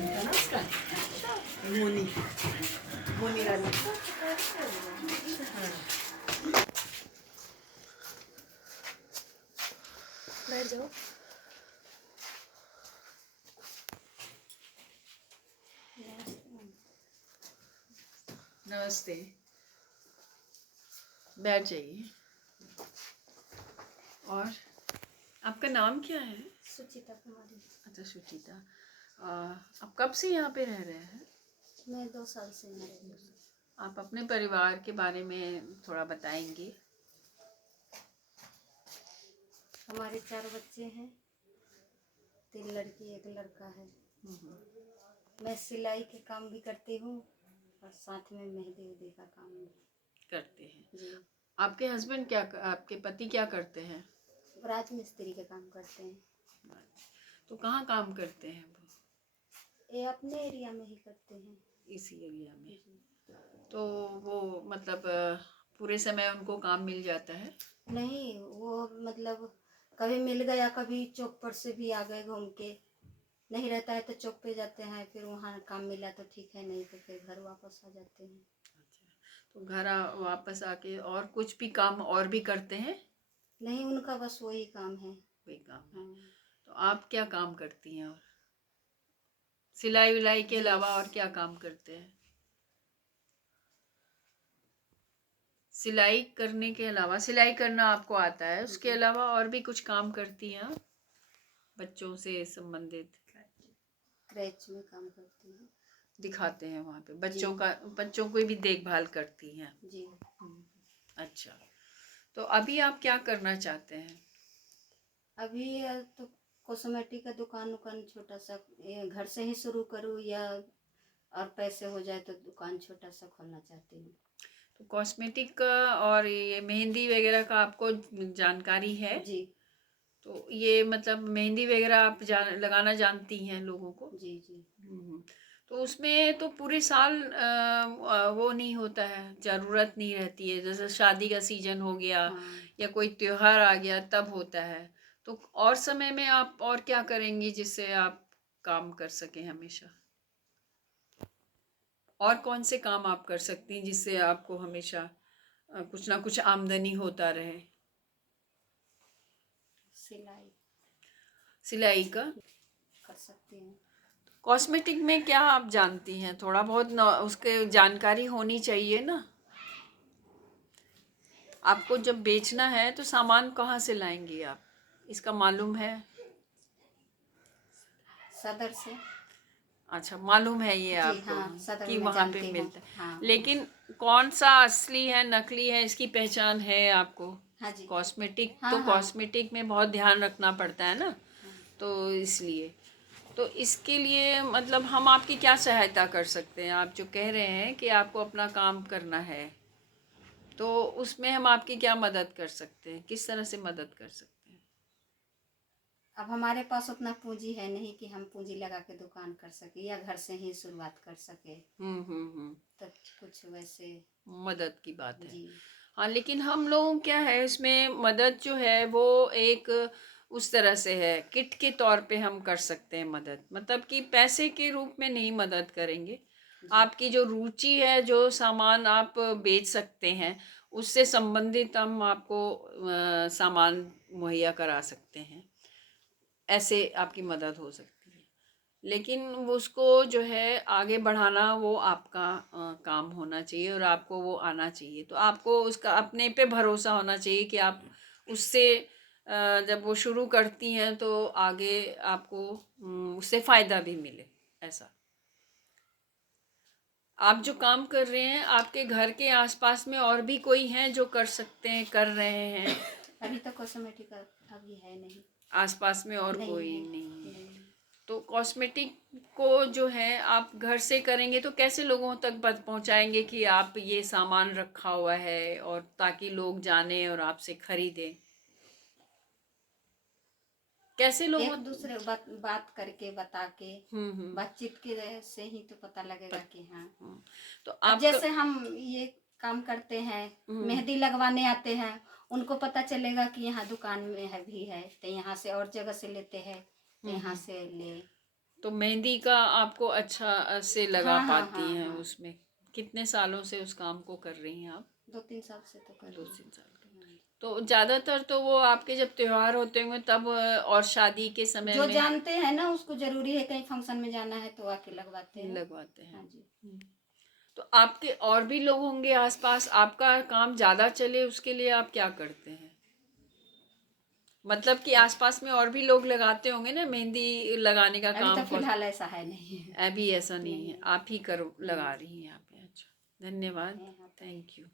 था ना उसका, मोनी, मोनी रानी। हाँ, बैठ जाओ। नमस्ते, बैठ जाइए। और आपका नाम क्या है? सुचिता कुमारी। अच्छा, सुचिता। आप कब से यहाँ पे रह रहे हैं? मैं 2 साल से यहाँ रहती हूँ। आप अपने परिवार के बारे में थोड़ा बताएंगे? हमारे 4 बच्चे हैं, 3 लड़की 1 लड़का है। मैं सिलाई के काम भी करती हूँ और साथ में मेहंदी वेहंदी का काम भी करते हैं। जी। आपके हस्बैंड क्या, आपके पति क्या करते हैं? राज मिस्त्री का काम करते हैं। तो कहाँ काम करते हैं वो? ये अपने एरिया में ही करते हैं। इसी एरिया में। जी। तो वो मतलब पूरे समय उनको काम मिल जाता है? नहीं, वो मतलब कभी मिल गया, कभी चौक पर से भी आ गए घूम के। नहीं रहता है तो चौक पे जाते हैं, फिर वहाँ काम मिला तो ठीक है, नहीं तो फिर घर वापस आ जाते हैं। तो घर वापस आके और कुछ भी काम और भी करते हैं? नहीं, उनका बस वही काम है। वही काम है। हाँ। तो आप क्या काम करती हैं? और सिलाई विलाई के जी। अलावा और क्या काम करते हैं? सिलाई करने के अलावा, सिलाई करना आपको आता है, उसके अलावा और भी कुछ काम करती हैं आप बच्चों से संबंधित? क्रैच में काम करती हूँ। दिखाते हैं वहाँ पे बच्चों को भी देखभाल करती हैं? जी। अच्छा, तो अभी आप क्या करना चाहते हैं? अभी तो कॉस्मेटिक का दुकान छोटा सा घर से ही शुरू करूँ, या और पैसे हो जाए तो दुकान छोटा सा खोलना चाहती हूँ। तो कॉस्मेटिक का और ये मेहंदी वगैरह का आपको जानकारी है? जी। तो ये मतलब मेहंदी वगैरह आप लगाना जानती हैं लोगों को? जी। जी। तो उसमें तो पूरे साल वो नहीं होता है, ज़रूरत नहीं रहती है। जैसे शादी का सीजन हो गया हाँ। या कोई त्योहार आ गया तब होता है। तो और समय में आप और क्या करेंगी जिससे आप काम कर सकें हमेशा? और कौन से काम आप कर सकती हैं जिससे आपको हमेशा कुछ ना कुछ आमदनी होता रहे? सिलाई सिलाई का। कर सकती हूँ। कॉस्मेटिक में क्या आप जानती हैं? थोड़ा बहुत उसके जानकारी होनी चाहिए ना। आपको जब बेचना है तो सामान कहाँ से लाएंगी आप, इसका मालूम है? सदर से। अच्छा, मालूम है ये जी आपको हाँ, सदर कि में वहाँ पे जानती हूँ। मिलता है। हाँ। लेकिन कौन सा असली है नकली है इसकी पहचान है आपको? हाँ जी। कॉस्मेटिक हाँ तो हाँ। कॉस्मेटिक में बहुत ध्यान रखना पड़ता है ना। तो इसलिए, तो इसके लिए मतलब हम आपकी क्या सहायता कर सकते हैं? आप जो कह रहे हैं कि आपको अपना काम करना है, तो उसमें हम आपकी क्या मदद कर सकते हैं? किस तरह से मदद कर सकते हैं? अब हमारे पास उतना पूंजी है नहीं कि हम पूंजी लगा के दुकान कर सके या घर से ही शुरुआत कर सके। तब कुछ वैसे। मदद की बात है। जी। हाँ, लेकिन हम लोग क्या है, इसमें मदद जो है वो एक उस तरह से है, किट के तौर पे हम कर सकते हैं मदद, मतलब कि पैसे के रूप में नहीं मदद करेंगे। जी। आपकी जो रुचि है, जो सामान आप बेच सकते हैं, उससे संबंधित हम आपको सामान मुहैया करा सकते हैं। ऐसे आपकी मदद हो सकती है। लेकिन वो उसको जो है आगे बढ़ाना वो आपका काम होना चाहिए और आपको वो आना चाहिए। तो आपको उसका अपने पे भरोसा होना चाहिए कि आप उससे जब वो शुरू करती हैं तो आगे आपको उससे फ़ायदा भी मिले, ऐसा। आप जो काम कर रहे हैं, आपके घर के आसपास में और भी कोई हैं जो कर सकते हैं, कर रहे हैं? अभी तो कॉस्मेटिक अभी है नहीं। आसपास में और नहीं कोई है। नहीं है? नहीं। तो कॉस्मेटिक को जो है आप घर से करेंगे तो कैसे लोगों तक पहुंचाएंगे कि आप ये सामान रखा हुआ है, और ताकि लोग जाने और आपसे खरीदें? कैसे एक लोगों? दूसरे बात करके बता के, हम्म। बातचीत के से ही तो पता लगेगा कि हाँ। हम्म। तो अब आपका। जैसे हम ये काम करते हैं, हम्म। मेहंदी लगवाने आते हैं, उनको पता चलेगा कि यहाँ दुकान में है भी है, तो यहाँ से और जगह से लेते हैं तो यहाँ से ले। तो मेहंदी का आपको अच्छा से लगा हाँ हाँ पाती हाँ हैं हाँ। उसमें। कितने सालों से उस काम को कर रही हैं आप? 2-3 साल से तो कर दो रही तीन साल के। हूँ। तो ज़्यादातर तो वो आपके जब त्योहार होते होंगे तब और शादी के समय जो में जानते हैं ना उसको जरूरी है कहीं फंक्शन में जाना है तो आके लगवाते हैं। लगवाते हैं। हाँ जी। हम्म। तो आपके और भी लोग होंगे आसपास, आपका काम ज़्यादा चले उसके लिए आप क्या करते हैं? मतलब कि आसपास में और भी लोग लगाते होंगे ना मेहंदी लगाने का अभी तो काम को। फिलहाल ऐसा है नहीं। अभी ऐसा नहीं नहीं है, आप ही करो लगा नहीं। रही हैं आप। अच्छा, धन्यवाद। नहीं होता है। Thank you.